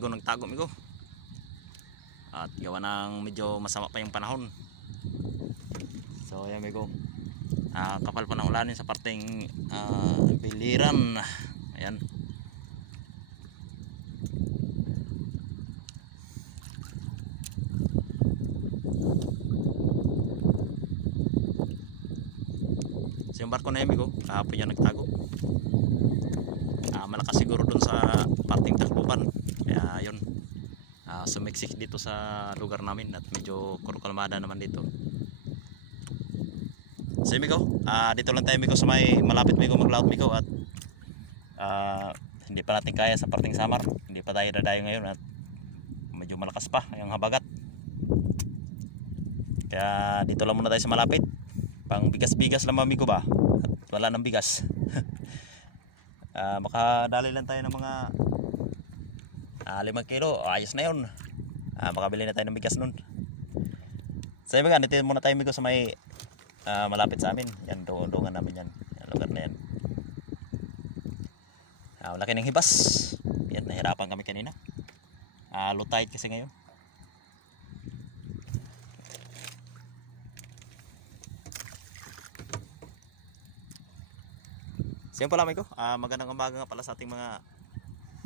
amigo nagtago amigo. At gawa ng medyo masama pa yung panahon. So ayan amigo, kapal pa ng ulanin sa parteng biliran. Ayan. So yung barko na amigo, kahapon yan nagtago. Malakas siguro dun sa parteng Tacloban. Kaya yun, sumiksik dito sa lugar namin at medyo kalmada naman dito. So amigo, dito lang tayo amigo sa may malapit amigo maglaot amigo. At hindi pa natin kaya sa parteng Samar. Hindi pa tayo dadayo ngayon at medyo malakas pa yung habagat. Kaya dito lang muna tayo sa malapit. Pang bigas-bigas lang amigo ba? At wala nang bigas. Makadali lang tayo ng mga 5 kilo. Ayos na yun. Makabili na tayo ng bigas nun. So yun mga, dito muna tayo amigo sa may malapit sa amin. Yan, doongan namin yan. Yan, lugar na yan. Laki ng hibas. Yan, nahirapan kami kanina. Low tide kasi ngayon. So yun pala amigo, magandang umaga nga pala sa ating mga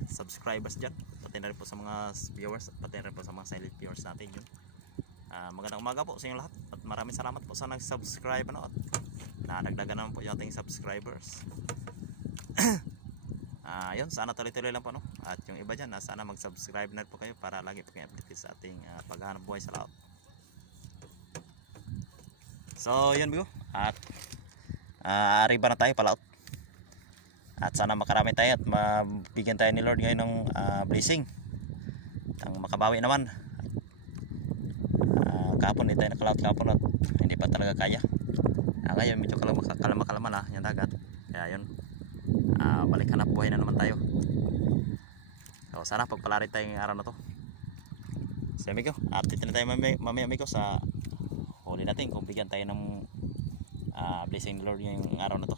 subscribers dyan, pati na rin po sa mga viewers, pati na rin po sa mga silent viewers natin yun. Magandang umaga po sa inyo lahat at maraming salamat po sa nag-subscribe at nadagdagan naman po yung ating subscribers. Yun, sana tuloy-tuloy lang po no? At yung iba dyan, sana mag-subscribe na po kayo para lagi po kayo update sa ating paghahanap buhay sa laot. So yun amigo, at arriba na tayo palaot. At sana makarami tayo at mabigyan tayo ni Lord ngayon ng blessing. Ang makabawi naman. Kahapon hindi tayo nakalaot kahapon at hindi pa talaga kaya. Ngayon medyo kalama na yung dagat. Kaya yun, balik hanap buhay na naman tayo. So sana pagpalarin tayo ngayong araw na to. So amigo, update na tayo mamaya amigo sa huli natin kung bigyan tayo ng blessing ni Lord ngayong araw na to.